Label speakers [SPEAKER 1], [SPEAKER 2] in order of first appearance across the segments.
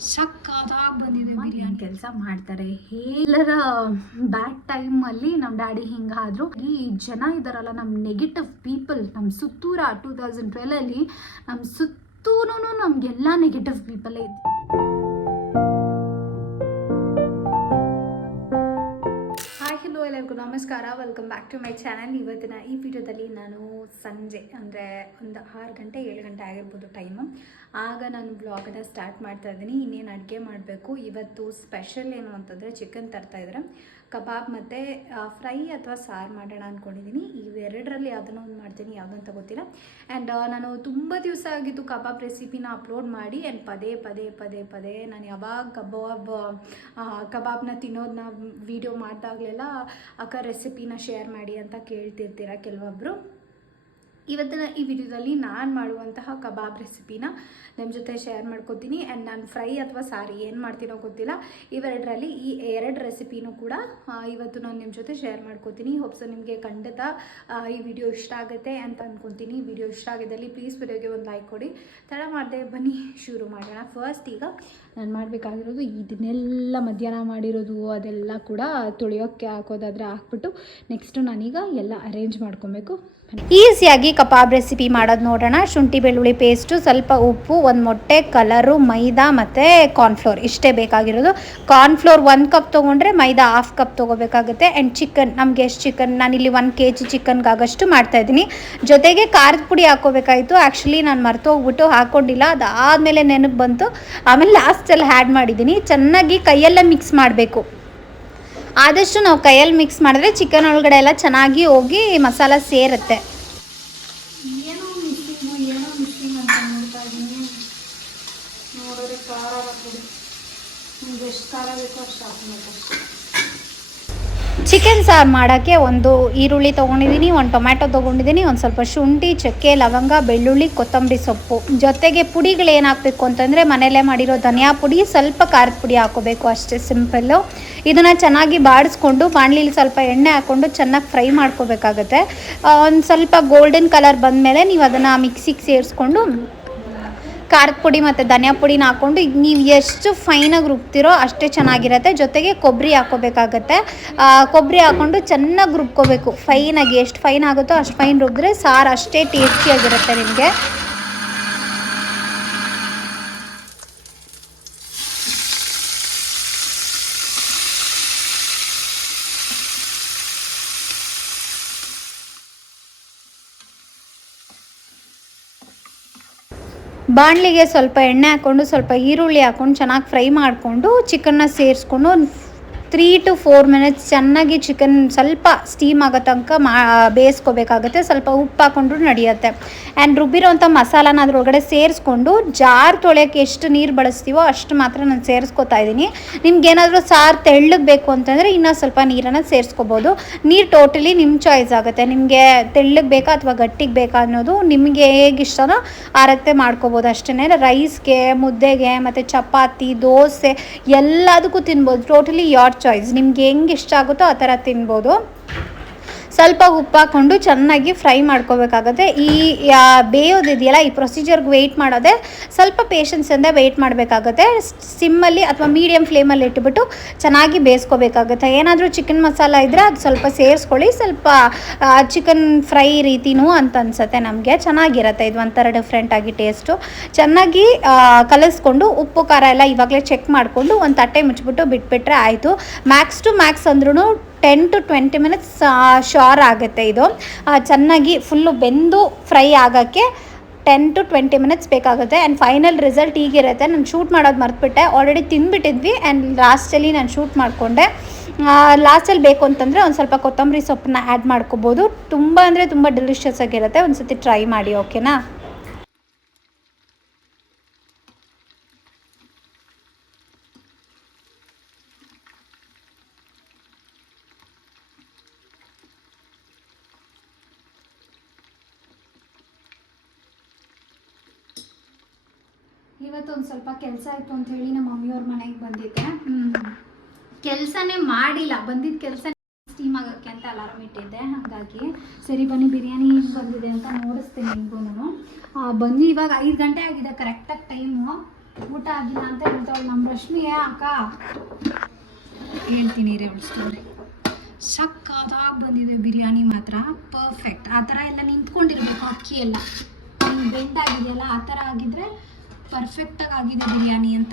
[SPEAKER 1] ಸಕ್ಕತ್ತಾಗಿ ಬಂದಿದೆ ಬಿರಿಯಾನಿ.
[SPEAKER 2] ಕೆಲಸ ಮಾಡ್ತಾರೆ? ಎಲ್ಲರ ಬ್ಯಾಡ್ ಅಲ್ಲಿ ನಮ್ಮ ಡ್ಯಾಡಿ ಹಿಂಗಾದ್ರು. ಈ ಜನ ಇದಾರಲ್ಲ ನಮ್ಮ ನೆಗೆಟಿವ್ ಪೀಪಲ್ ನಮ್ಮ ಸುತ್ತೂರ ಟೂ ತೌಸಂಡ್ ಟ್ವೆಲ್ ಅಲ್ಲಿ ನಮ್ಮ ಸುತ್ತೂನು ನಮಗೆಲ್ಲ ನೆಗೆಟಿವ್ ಪೀಪಲ್ ಇತ್ತು ನಮಸ್ಕಾರ welcome back to my channel ಇವತ್ತಿನ ಈ ವಿಡಿಯೋದಲ್ಲಿ ನಾನು ಸಂಜೆ, ಅಂದರೆ ಒಂದು ಆರು ಗಂಟೆ, ಏಳು ಗಂಟೆ ಆಗಿರ್ಬೋದು ಟೈಮು ಆಗ ನಾನು ಬ್ಲಾಗನ್ನ ಸ್ಟಾರ್ಟ್ ಮಾಡ್ತಾ ಇದ್ದೀನಿ. ಇನ್ನೇನು ಅಡುಗೆ ಮಾಡಬೇಕು? ಇವತ್ತು ಸ್ಪೆಷಲ್ ಏನು ಅಂತಂದರೆ ಚಿಕನ್ ತರ್ತಾ ಇದ್ದಾರೆ. ಕಬಾಬ್ ಮತ್ತು ಫ್ರೈ ಅಥವಾ ಸಾರು ಮಾಡೋಣ ಅಂದ್ಕೊಂಡಿದ್ದೀನಿ ಇವೆರಡರಲ್ಲಿ ಯಾವುದನ್ನೋ ಒಂದು ಮಾಡ್ತೀನಿ ಯಾವುದಂತ ಗೊತ್ತಿಲ್ಲ. ಆ್ಯಂಡ್ ನಾನು ತುಂಬ ದಿವಸ ಆಗಿತ್ತು ಕಬಾಬ್ ರೆಸಿಪಿನ ಅಪ್ಲೋಡ್ ಮಾಡಿ ಆ್ಯಂಡ್ ಪದೇ ಪದೇ ಪದೇ ಪದೇ ನಾನು ಯಾವಾಗ ಕಬಾಬ್ ಕಬಾಬ್ನ ತಿನ್ನೋದನ್ನ ವೀಡಿಯೋ ಮಾಡಿದಾಗಲೆಲ್ಲ ಅಕ್ಕ ರೆಸಿಪಿನ ಶೇರ್ ಮಾಡಿ ಅಂತ ಕೇಳ್ತಿರ್ತೀರ ಕೆಲವೊಬ್ಬರು ಇವತ್ತಿನ ಈ ವಿಡಿಯೋದಲ್ಲಿ ನಾನು ಮಾಡುವಂತಹ ಕಬಾಬ್ ರೆಸಿಪಿನ ನಿಮ್ಮ ಜೊತೆ ಶೇರ್ ಮಾಡ್ಕೊತೀನಿ. ಆ್ಯಂಡ್ ನಾನು ಫ್ರೈ ಅಥವಾ ಸಾರಿ ಏನು ಮಾಡ್ತೀನೋ ಗೊತ್ತಿಲ್ಲ. ಇವೆರಡರಲ್ಲಿ ಈ ಎರಡು ರೆಸಿಪಿನೂ ಕೂಡ ಇವತ್ತು ನಾನು ನಿಮ್ಮ ಜೊತೆ ಶೇರ್ ಮಾಡ್ಕೋತೀನಿ. ಹೋಪ್ಸ್ ನಿಮಗೆ ಖಂಡಿತ ಈ ವಿಡಿಯೋ ಇಷ್ಟ ಆಗುತ್ತೆ ಅಂತ ಅಂದ್ಕೊತೀನಿ ವಿಡಿಯೋ ಇಷ್ಟ ಆಗಿದ್ದಲ್ಲಿ ಪ್ಲೀಸ್ ವಿಡಿಯೋಗೆ ಒಂದು ಲೈಕ್ ಕೊಡಿ. ತಡ ಮಾಡದೆ ಬನ್ನಿ, ಶುರು ಮಾಡೋಣ. ಫಸ್ಟ್ ಈಗ ನಾನು ಮಾಡಬೇಕಾಗಿರೋದು ಇದನ್ನೆಲ್ಲ ಮಧ್ಯಾಹ್ನ ಮಾಡಿರೋದು, ಅದೆಲ್ಲ ಕೂಡ ತೊಳೆಯೋಕ್ಕೆ ಹಾಕೋದಾದರೆ ಹಾಕ್ಬಿಟ್ಟು ನೆಕ್ಸ್ಟು ನಾನೀಗ ಎಲ್ಲ ಅರೇಂಜ್ ಮಾಡ್ಕೊಬೇಕು. ಈಸಿಯಾಗಿ ಕಬಾಬ್ ರೆಸಿಪಿ ಮಾಡೋದು ನೋಡೋಣ. ಶುಂಠಿ, ಬೆಳ್ಳುಳ್ಳಿ ಪೇಸ್ಟು, ಸ್ವಲ್ಪ ಉಪ್ಪು, ಒಂದು ಮೊಟ್ಟೆ, ಕಲರು, ಮೈದಾ ಮತ್ತು ಕಾರ್ನ್ಫ್ಲೋರ್ ಇಷ್ಟೇ ಬೇಕಾಗಿರೋದು. ಕಾರ್ನ್ಫ್ಲೋರ್ ಒಂದು ಕಪ್ ತೊಗೊಂಡ್ರೆ ಮೈದಾ ಹಾಫ್ ಕಪ್ ತೊಗೋಬೇಕಾಗುತ್ತೆ. ಆ್ಯಂಡ್ ಚಿಕನ್ ನಮಗೆ ಎಷ್ಟು ಚಿಕನ್ ನಾನು ಇಲ್ಲಿ ಒನ್ ಕೆ ಜಿ ಚಿಕನ್ಗಾಗಷ್ಟು ಮಾಡ್ತಾಯಿದ್ದೀನಿ ಜೊತೆಗೆ ಖಾರದ ಪುಡಿ ಹಾಕೋಬೇಕಾಯಿತು ಆ್ಯಕ್ಚುಲಿ ನಾನು ಮರ್ತೋಗ್ಬಿಟ್ಟು ಹಾಕ್ಕೊಂಡಿಲ್ಲ ಅದಾದಮೇಲೆ ನೆನಪು ಬಂತು. ಆಮೇಲೆ ಲಾಸ್ಟಲ್ಲಿ ಆ್ಯಡ್ ಮಾಡಿದ್ದೀನಿ. ಚೆನ್ನಾಗಿ ಕೈಯೆಲ್ಲ ಮಿಕ್ಸ್ ಮಾಡಬೇಕು. ಆದಷ್ಟು ನಾವು ಕೈಯಲ್ಲಿ ಮಿಕ್ಸ್ ಮಾಡಿದ್ರೆ ಚಿಕನ್ ಒಳಗಡೆ ಎಲ್ಲ ಚೆನ್ನಾಗಿ ಹೋಗಿ ಮಸಾಲ ಸೇರುತ್ತೆ
[SPEAKER 1] ಏನೋ ಮಿಸ್ಸಿಂಗು ಏನೋ ಮಿಸ್ಸಿಂಗ್ ಅಂತ ನೋಡ್ತಾ ಇದ್ದೀನಿ ನೋಡಿದ್ರೆ ಖಾರ ಹಾಕ್ಬಿಡಿ ನಿಮ್ಗೆ ಎಷ್ಟು ಖಾರ ಬೇಕೋ ಅಷ್ಟು ಹಾಕ್ಬೇಕು
[SPEAKER 2] ಚಿಕನ್ ಸಾರು ಮಾಡೋಕ್ಕೆ ಒಂದು ಈರುಳ್ಳಿ ತೊಗೊಂಡಿದ್ದೀನಿ, ಒಂದು ಟೊಮ್ಯಾಟೊ ತೊಗೊಂಡಿದ್ದೀನಿ, ಒಂದು ಸ್ವಲ್ಪ ಶುಂಠಿ, ಚಕ್ಕೆ, ಲವಂಗ, ಬೆಳ್ಳುಳ್ಳಿ, ಕೊತ್ತಂಬರಿ ಸೊಪ್ಪು. ಜೊತೆಗೆ ಪುಡಿಗಳು ಏನು ಹಾಕಬೇಕು ಅಂತಂದರೆ ಮನೆಯಲ್ಲೇ ಮಾಡಿರೋ ಧನಿಯಾ ಪುಡಿ, ಸ್ವಲ್ಪ ಖಾರದ ಪುಡಿ ಹಾಕೋಬೇಕು ಅಷ್ಟೇ, ಸಿಂಪಲ್ಲು. ಇದನ್ನು ಚೆನ್ನಾಗಿ ಬಾಡಿಸ್ಕೊಂಡು ಬಾಣಲಿಲಿ ಸ್ವಲ್ಪ ಎಣ್ಣೆ ಹಾಕ್ಕೊಂಡು ಚೆನ್ನಾಗಿ ಫ್ರೈ ಮಾಡ್ಕೋಬೇಕಾಗತ್ತೆ. ಒಂದು ಸ್ವಲ್ಪ ಗೋಲ್ಡನ್ ಕಲರ್ ಬಂದಮೇಲೆ ನೀವು ಅದನ್ನು ಮಿಕ್ಸಿಗೆ ಸೇರಿಸ್ಕೊಂಡು ಖಾರದ ಪುಡಿ ಮತ್ತು ಧನಿಯಾ ಪುಡಿನ ಹಾಕ್ಕೊಂಡು ಈಗ ನೀವು ಎಷ್ಟು ಫೈನಾಗಿ ರುಬ್ತಿರೋ ಅಷ್ಟೇ ಚೆನ್ನಾಗಿರುತ್ತೆ. ಜೊತೆಗೆ ಕೊಬ್ಬರಿ ಹಾಕೋಬೇಕಾಗತ್ತೆ. ಕೊಬ್ಬರಿ ಹಾಕ್ಕೊಂಡು ಚೆನ್ನಾಗಿ ರುಬ್ಕೋಬೇಕು. ಫೈನಾಗಿ ಎಷ್ಟು ಫೈನ್ ಆಗುತ್ತೋ ಅಷ್ಟು ಫೈನ್ ರುಬ್ಬಿದ್ರೆ ಸಾರು ಅಷ್ಟೇ ಟೇಸ್ಟಿಯಾಗಿರುತ್ತೆ ನಿಮಗೆ. ಬಾಣಲಿಗೆ ಸ್ವಲ್ಪ ಎಣ್ಣೆ ಹಾಕ್ಕೊಂಡು ಸ್ವಲ್ಪ ಈರುಳ್ಳಿ ಹಾಕ್ಕೊಂಡು ಚೆನ್ನಾಗಿ ಫ್ರೈ ಮಾಡಿಕೊಂಡು ಚಿಕನ್ನ ಸೇರಿಸ್ಕೊಂಡು ತ್ರೀ ಟು ಫೋರ್ ಮಿನಿಟ್ಸ್ ಚೆನ್ನಾಗಿ ಚಿಕನ್ ಸ್ವಲ್ಪ ಸ್ಟೀಮ್ ಆಗೋ ತನಕ ಮಾ ಬೇಯಿಸ್ಕೋಬೇಕಾಗತ್ತೆ. ಸ್ವಲ್ಪ ಉಪ್ಪು ಹಾಕೊಂಡ್ರು ನಡೆಯುತ್ತೆ. ಆ್ಯಂಡ್ ರುಬ್ಬಿರೋಂಥ ಮಸಾಲಾನ ಅದರೊಳಗಡೆ ಸೇರಿಸ್ಕೊಂಡು ಜಾರ್ ತೊಳೆಯೋಕ್ಕೆ ಎಷ್ಟು ನೀರು ಬಳಸ್ತೀವೋ ಅಷ್ಟು ಮಾತ್ರ ನಾನು ಸೇರಿಸ್ಕೊತಾ ಇದ್ದೀನಿ. ನಿಮ್ಗೇನಾದರೂ ಸಾರು ತೆಳ್ಳಗೆ ಬೇಕು ಅಂತಂದರೆ ಇನ್ನೂ ಸ್ವಲ್ಪ ನೀರನ್ನು ಸೇರಿಸ್ಕೋಬೋದು. ನೀರು ಟೋಟಲಿ ನಿಮ್ಮ ಚಾಯ್ಸ್ ಆಗುತ್ತೆ. ನಿಮಗೆ ತೆಳ್ಳಗೆ ಬೇಕಾ ಅಥವಾ ಗಟ್ಟಿಗೆ ಬೇಕಾ ಅನ್ನೋದು ನಿಮಗೆ ಹೇಗೆ ಇಷ್ಟನೋ ಆ ರೀತಿ ಮಾಡ್ಕೋಬೋದು. ಅಷ್ಟೇ ರೈಸ್ಗೆ ಮುದ್ದೆಗೆ, ಮತ್ತು ಚಪಾತಿ, ದೋಸೆ ಎಲ್ಲದಕ್ಕೂ ತಿನ್ಬೋದು. ಟೋಟಲಿ ಯಾರ್ ಚಾಯ್ಸ್ ನಿಮ್ಗೆ ಹೆಂಗೆ ಇಷ್ಟ ಆಗುತ್ತೋ ಆ ಥರ ತಿನ್ಬೋದು. ಸ್ವಲ್ಪ ಉಪ್ಪು ಹಾಕ್ಕೊಂಡು ಚೆನ್ನಾಗಿ ಫ್ರೈ ಮಾಡ್ಕೋಬೇಕಾಗುತ್ತೆ. ಈ ಬೇಯೋದಿದೆಯಲ್ಲ, ಈ ಪ್ರೊಸೀಜರ್ಗೆ ವೆಯ್ಟ್ ಮಾಡೋದೇ ಸ್ವಲ್ಪ ಪೇಷನ್ಸಿಂದ ವೆಯ್ಟ್ ಮಾಡಬೇಕಾಗುತ್ತೆ. ಸಿಮ್ಮಲ್ಲಿ ಅಥವಾ ಮೀಡಿಯಮ್ ಫ್ಲೇಮಲ್ಲಿ ಇಟ್ಬಿಟ್ಟು ಚೆನ್ನಾಗಿ ಬೇಯಿಸ್ಕೋಬೇಕಾಗುತ್ತೆ. ಏನಾದರೂ ಚಿಕನ್ ಮಸಾಲ ಇದ್ದರೆ ಅದು ಸ್ವಲ್ಪ ಸೇರಿಸ್ಕೊಳ್ಳಿ. ಸ್ವಲ್ಪ ಚಿಕನ್ ಫ್ರೈ ರೀತಿನೂ ಅಂತ ಅನ್ಸುತ್ತೆ ನಮಗೆ. ಚೆನ್ನಾಗಿರುತ್ತೆ. ಇದು ಒಂಥರ ಡಿಫ್ರೆಂಟಾಗಿ ಟೇಸ್ಟು ಚೆನ್ನಾಗಿ ಕಲಿಸ್ಕೊಂಡು ಉಪ್ಪು, ಖಾರ ಎಲ್ಲ ಇವಾಗಲೇ ಚೆಕ್ ಮಾಡಿಕೊಂಡು ಒಂದು ತಟ್ಟೆ ಮುಚ್ಚಿಬಿಟ್ಟು ಬಿಟ್ಬಿಟ್ರೆ ಆಯಿತು. ಮ್ಯಾಕ್ಸ್ ಟು ಮ್ಯಾಕ್ಸ್ ಅಂದ್ರೂ ten to twenty minutes sure ಆಗುತ್ತೆ ಇದು. ಚೆನ್ನಾಗಿ ಫುಲ್ಲು ಬೆಂದು ಫ್ರೈ ಆಗೋಕ್ಕೆ ಟೆನ್ ಟು ಟ್ವೆಂಟಿ ಮಿನಿಟ್ಸ್ ಬೇಕಾಗುತ್ತೆ. ಆ್ಯಂಡ್ ಫೈನಲ್ ರಿಸಲ್ಟ್ ಈಗಿರುತ್ತೆ ನಾನು ಶೂಟ್ ಮಾಡೋದು ಮರ್ತುಬಿಟ್ಟೆ. ಆಲ್ರೆಡಿ ತಿಂದುಬಿಟ್ಟಿದ್ವಿ. ಆ್ಯಂಡ್ ಲಾಸ್ಟಲ್ಲಿ ನಾನು ಶೂಟ್ ಮಾಡಿಕೊಂಡೆ. ಲಾಸ್ಟಲ್ಲಿ ಬೇಕು ಅಂತಂದರೆ ಒಂದು ಸ್ವಲ್ಪ ಕೊತ್ತಂಬರಿ ಸೊಪ್ಪನ್ನ ಆ್ಯಡ್ ಮಾಡ್ಕೋಬೋದು. ತುಂಬ ಅಂದರೆ ತುಂಬ ಡಿಲಿಷಿಯಸ್ ಆಗಿರುತ್ತೆ. ಒಂದು ಸತಿ ಟ್ರೈ ಮಾಡಿ ಓಕೆನಾ ಸ್ವಲ್ಪ ಕೆಲಸ ಇತ್ತು ಅಂತ ಹೇಳಿ ನಮ್ಮ ಮಮ್ಮಿಯವ್ರ ಮನೆಗೆ ಬಂದಿದ್ದೆ. ಕೆಲಸನೇ ಮಾಡಿಲ್ಲ. ಬಂದಿದ್ದ ಕೆಲಸ ಸ್ಟೀಮ್ ಆಗೋಕ್ಕೆ ಅಂತ ಅಲಾರಮ್ ಇಟ್ಟಿದ್ದೆ. ಹಾಗಾಗಿ ಸರಿ ಬನ್ನಿ ಬಿರಿಯಾನಿ ಹೇಗೆ ಬಂದಿದೆ ಅಂತ ನೋಡಿಸ್ತೀನಿ ನಿಮಗೂ ಬನ್ನಿ ಇವಾಗ ಐದು ಗಂಟೆ ಆಗಿದೆ ಕರೆಕ್ಟಾಗಿ ಟೈಮು ಊಟ ಆಗಿಲ್ಲ ಅಂತ ಹೇಳ್ತಾವಳು ನಮ್ಮ ರಶ್ಮಿ ಅಕ್ಕ. ಹೇಳ್ತೀನಿ ರೀ ಅವಳು ಸ್ಟೋರಿ ಸಕ್ಕತ್ತಾಗಿ ಬಂದಿದೆ ಬಿರಿಯಾನಿ ಮಾತ್ರ. ಪರ್ಫೆಕ್ಟ್ ಆ ಥರ ಎಲ್ಲ ನಿಂತ್ಕೊಂಡಿರ್ಬೇಕು ಅಕ್ಕಿ ಎಲ್ಲ. ಬೆಂಡ್ ಆಗಿದೆಯಲ್ಲ ಆ ಥರ ಆಗಿದ್ರೆ ಪರ್ಫೆಕ್ಟಾಗಿ ಆಗಿದೆ ಬಿರಿಯಾನಿ ಅಂತ.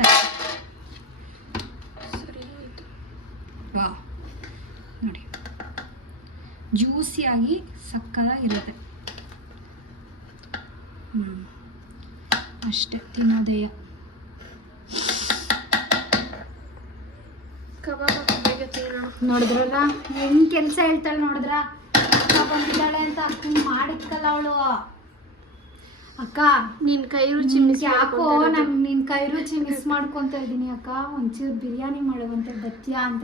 [SPEAKER 2] ವಾ ನೋಡಿ. ಜ್ಯೂಸಿಯಾಗಿ ಸಕ್ಕದಾಗಿರುತ್ತೆ ಹ್ಞೂ ಅಷ್ಟೇ ತಿನ್ನೋದೇ. ನೋಡಿದ್ರಲ್ಲ? ಹೆಂಗ್ ಕೆಲಸ ಹೇಳ್ತಾಳೆ ನೋಡಿದ್ರ? ಬಂದಿದ್ದಾಳೆ ಅಂತ ಅಷ್ಟು ಮಾಡಿದ್ಕಲ್ಲ ಅವಳು. ಅಕ್ಕ
[SPEAKER 3] ನಿನ್ ಕೈ ರುಚಿ ಮಿಸ್
[SPEAKER 2] ಯಾಕೋ ನನ್ ನಿನ್ ಕೈ ರುಚಿ ಮಿಸ್ ಮಾಡ್ಕೊಂತ ಇದ್ದೀನಿ ಅಕ್ಕ. ಒಂಚೂರು ಬಿರಿಯಾನಿ ಮಾಡುವಂತ ಬತ್ಯಾ ಅಂತ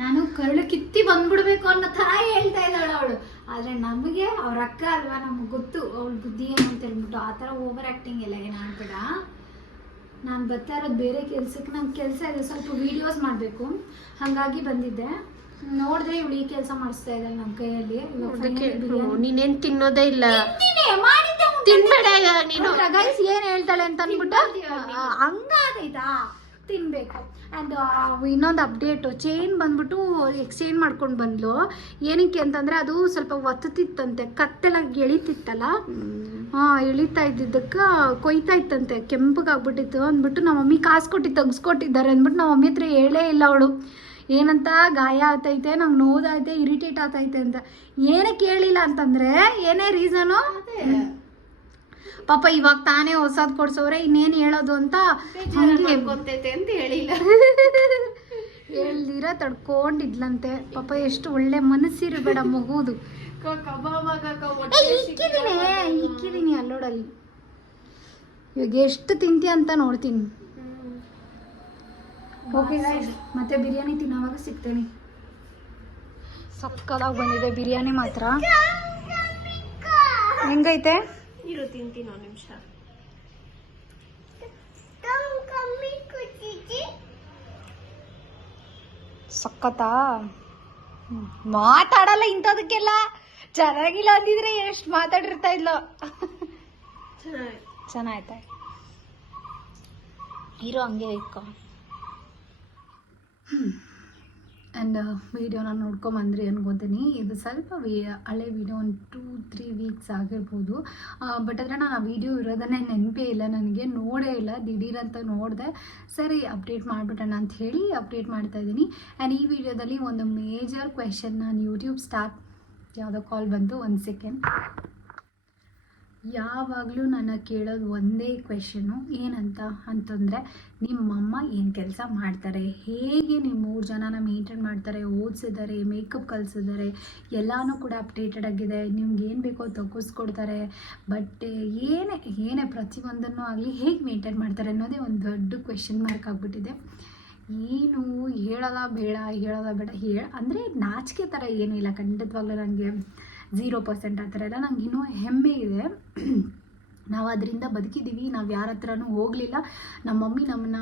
[SPEAKER 2] ನಾನು ಕರಳು ಕಿತ್ತಿ ಬಂದ್ಬಿಡ್ಬೇಕು ಅನ್ನೋ ತರ ಹೇಳ್ತಾ ಇದ್ದಾಳೆ ಅವಳು. ಆದ್ರೆ ನಮಗೆ ಅವ್ರ ಅಕ್ಕ ಅಲ್ವಾ ನಮ್ಗೆ ಗೊತ್ತು. ಅವಳ ಬುದ್ಧಿ ಏನು ಅಂತ ಹೇಳ್ಬಿಟ್ಟು ಆ ತರ ಓವರ್ ಆಕ್ಟಿಂಗ್ ಎಲ್ಲ ಏನು ಆಡ್ಬೇಡ ನಾನು ಬರ್ತಾ ಇರೋದು ಬೇರೆ ಕೆಲ್ಸಕ್ಕೆ. ನಮ್ಮ ಕೆಲಸ ಇದೆ. ಸ್ವಲ್ಪ ವಿಡಿಯೋಸ್ ಮಾಡಬೇಕು. ಹಾಗಾಗಿ ಬಂದಿದ್ದೆ. ನೋಡಿದ್ರೆ ಇವಳು ಈ ಕೆಲಸ ಮಾಡಿಸ್ತಾ ಇದ್ದಾಳೆ ನಮ್ಮ ಕೈಯಲ್ಲಿ.
[SPEAKER 3] ನೀನೇನ್ ತಿನ್ನೋದೇ ಇಲ್ಲ. ತಿನ್ಬೇಡ ನೀನು.
[SPEAKER 2] ಗೈಸ್ ಏನ್ ಹೇಳ್ತಾಳೆ ಅಂತ ಆ, ಹಂಗಾಗೈತಾ ತಿನ್ಬೇಕು. ಅಂಡ್ ಇನ್ನೊಂದು ಅಪ್ಡೇಟು ಚೈನ್ ಬಂದ್ಬಿಟ್ಟು ಎಕ್ಸ್ಚೇಂಜ್ ಮಾಡ್ಕೊಂಡು ಬಂದ್ಲು. ಏನಕ್ಕೆ ಅಂತಂದ್ರೆ ಅದು ಸ್ವಲ್ಪ ಒತ್ತುತ್ತಿತ್ತಂತೆ. ಕತ್ತೆಲ್ಲ ಎಳಿತಿತ್ತಲ್ಲ? ಹಾಂ ಎಳಿತಾ ಇದ್ದಿದ್ದಕ್ಕೆ ಕೊಯ್ತಾ ಇತ್ತಂತೆ. ಕೆಂಪಗಾಗ್ಬಿಟ್ಟಿತ್ತು ಅಂದ್ಬಿಟ್ಟು ನಮ್ಮ ಮಮ್ಮಿ ಕಾಸು ಕೊಟ್ಟು ತೆಗ್ಸ್ಕೊಟ್ಟಿದ್ದಾರೆ ಅಂದ್ಬಿಟ್ಟು ನಮ್ಮ ಮಮ್ಮಿ ಹತ್ರ ಹೇಳೇ ಇಲ್ಲ ಅವಳು. ಏನಂತ ಗಾಯ ಆಗ್ತೈತೆ ನಂಗೆ ನೋವಾಗೈತೆ ಇರಿಟೇಟ್ ಆಗ್ತೈತೆ ಅಂತ. ಏನಕ್ಕೆ ಕೇಳಿಲ್ಲ ಅಂತಂದ್ರೆ ಏನೇ ರೀಸನು? ಪಾಪ ಇವಾಗ ತಾನೇ ಹೊಸದ್ ಕೊಡ್ಸೋರೆ ಇನ್ನೇನು ಹೇಳೋದು ಅಂತ
[SPEAKER 3] ಗೊತ್ತೈತೆ ಅಂತ ಹೇಳಿಲ್ಲ.
[SPEAKER 2] ಹೇಳ್ದಿರ ತಡ್ಕೊಂಡಿದ್ಲಂತೆ. ಪಾಪ ಎಷ್ಟು ಒಳ್ಳೆ ಮನಸ್ಸಿರಬೇಡ ಮಗುದು. ಇಕ್ಕಿದೀನಿ ಇಕ್ಕಿದೀನಿ ಅಲ್ಲೋಡಲ್ಲಿ. ಇವಾಗ ಎಷ್ಟು ತಿಂತೀಯ ಅಂತ ನೋಡ್ತೀನಿ. ಓಕೆ ಮತ್ತೆ ಬಿರಿಯಾನಿ ತಿನ್ನೋವಾಗ ಸಿಗ್ತೇನೆ. ಸಕ್ಕದಾಗಿ ಬಂದಿದೆ ಬಿರಿಯಾನಿ ಮಾತ್ರ. ಹೆಂಗೈತೆ?
[SPEAKER 3] ಇರು ತಿಂತೀನಿ ಒಂದ್ ನಿಮಿಷ.
[SPEAKER 2] ಸಕ್ಕತ್ತಾ. ಮಾತಾಡಲ್ಲ ಇಂಥದಕ್ಕೆಲ್ಲ. ಚೆನ್ನಾಗಿಲ್ಲ ಅಂದಿದ್ರೆ ಎಷ್ಟು ಮಾತಾಡಿರ್ತಾ ಇದ್ಲು. ಚೆನ್ನಾಯ್ತಾ ಇರೋ ಹಂಗೆ ಇಕ್ಕೋ ಆ್ಯಂಡ್ ವೀಡಿಯೋನ ನೋಡ್ಕೊಂಬಂದ್ರಿ ಅನ್ಕೊತೀನಿ ಇದು ಸ್ವಲ್ಪ ವಿ, ಹಳೆ ವೀಡಿಯೋ ಒಂದು ಟೂ ತ್ರೀ ವೀಕ್ಸ್ ಆಗಿರ್ಬೋದು. ಬಟ್ ಆದರೆ ನಾನು ಆ ವೀಡಿಯೋ ಇರೋದನ್ನೇ ನೆನಪೇ ಇಲ್ಲ. ನನಗೆ ನೋಡೇ ಇಲ್ಲ. ದಿಢೀರಂತ ನೋಡಿದೆ. ಸರಿ, ಅಪ್ಡೇಟ್ ಮಾಡಿಬಿಟ್ಟಣ ಅಂತ ಹೇಳಿ ಅಪ್ಡೇಟ್ ಮಾಡ್ತಾ ಇದ್ದೀನಿ. ಆ್ಯಂಡ್ ಈ ವಿಡಿಯೋದಲ್ಲಿ ಒಂದು ಮೇಜರ್ ಕ್ವೆಶನ್ ನಾನು ಯೂಟ್ಯೂಬ್ ಸ್ಟಾರ್ಟ್ ಯಾವುದೋ ಕಾಲ್ ಬಂತು. ಒಂದು ಸೆಕೆಂಡ್ ಯಾವಾಗಲೂ ನನ್ನ ಕೇಳೋದು ಒಂದೇ ಕ್ವೆಶನು ಏನಂತ ಅಂತಂದರೆ, ನಿಮ್ಮಮ್ಮ ಏನು ಕೆಲಸ ಮಾಡ್ತಾರೆ? ಹೇಗೆ ನಿಮ್ಮ ಮೂರು ಜನನ ಮೇಂಟೈನ್ ಮಾಡ್ತಾರೆ? ಓದಿಸಿದ್ದಾರೆ ಮೇಕಪ್ ಕಲಿಸಿದ್ದಾರೆ, ಎಲ್ಲನೂ ಕೂಡ ಅಪ್ಡೇಟೆಡ್ ಆಗಿದೆ, ನಿಮ್ಗೆ ಏನು ಬೇಕೋ ತಗೋಸ್ಕೊಡ್ತಾರೆ ಬಟ್ ಏನೇ ಏನೇ ಪ್ರತಿಯೊಂದನ್ನು ಆಗಲಿ ಹೇಗೆ ಮೇಂಟೈನ್ ಮಾಡ್ತಾರೆ ಅನ್ನೋದೇ ಒಂದು ದೊಡ್ಡ ಕ್ವೆಶನ್ ಮಾರ್ಕ್ ಆಗಿಬಿಟ್ಟಿದೆ. ಏನು ಹೇಳೋದ ಬೇಡ ಹೇಳೋದ ಬೇಡ ಹೇಳ ಅಂದರೆ ನಾಚಿಕೆ ಥರ ಏನೂ ಇಲ್ಲ ಖಂಡಿತವಾಗ್ಲೂ ನನಗೆ ಝೀರೋ ಪರ್ಸೆಂಟ್ ಆ ಥರ ಎಲ್ಲ ನಂಗೆ ಇನ್ನೂ ಹೆಮ್ಮೆ ಇದೆ. ನಾವು ಅದರಿಂದ ಬದುಕಿದ್ದೀವಿ ನಾವು ಯಾರ ಹತ್ರನೂ ಹೋಗಲಿಲ್ಲ. ನಮ್ಮ ಮಮ್ಮಿ ನಮ್ಮನ್ನ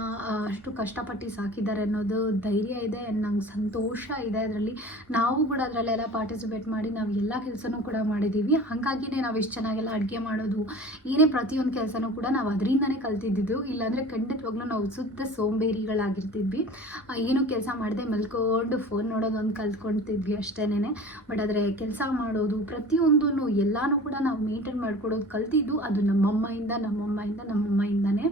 [SPEAKER 2] ಅಷ್ಟು ಕಷ್ಟಪಟ್ಟು ಸಾಕಿದ್ದಾರೆ ಅನ್ನೋದು ಧೈರ್ಯ ಇದೆ, ನಂಗೆ ಸಂತೋಷ ಇದೆ ಅದರಲ್ಲಿ. ನಾವು ಕೂಡ ಅದರಲ್ಲೆಲ್ಲ ಪಾರ್ಟಿಸಿಪೇಟ್ ಮಾಡಿ ನಾವು ಎಲ್ಲ ಕೆಲಸನೂ ಕೂಡ ಮಾಡಿದ್ದೀವಿ ಹಾಗಾಗಿನೇ ನಾವು ಇಷ್ಟು ಚೆನ್ನಾಗೆಲ್ಲ ಅಡುಗೆ ಮಾಡೋದು, ಏನೇ ಪ್ರತಿಯೊಂದು ಕೆಲಸನೂ ಕೂಡ ನಾವು ಅದರಿಂದನೇ ಕಲ್ತಿದ್ದಿದ್ದು. ಇಲ್ಲಾಂದರೆ ಖಂಡಿತವಾಗ್ಲೂ ನಾವು ಸುತ್ತ ಸೋಂಬೇರಿಗಳಾಗಿರ್ತಿದ್ವಿ. ಏನೂ ಕೆಲಸ ಮಾಡದೆ ಮಲ್ಕೊಂಡು ಫೋನ್ ನೋಡೋದು ಒಂದು ಕಲ್ತ್ಕೊಳ್ತಿದ್ವಿ ಅಷ್ಟೇನೆ ಬಟ್ ಆದರೆ ಕೆಲಸ ಮಾಡೋದು ಪ್ರತಿಯೊಂದೂ ಎಲ್ಲನೂ ಕೂಡ ನಾವು ಮೇಂಟೈನ್ ಮಾಡ್ಕೊಡೋದು ಕಲ್ತಿದ್ದು ಅದು ನಮ್ಮಮ್ಮಯಿಂದ ನಮ್ಮಮ್ಮಯಿಂದ, ನಮ್ಮಮ್ಮಯಿಂದನೇ.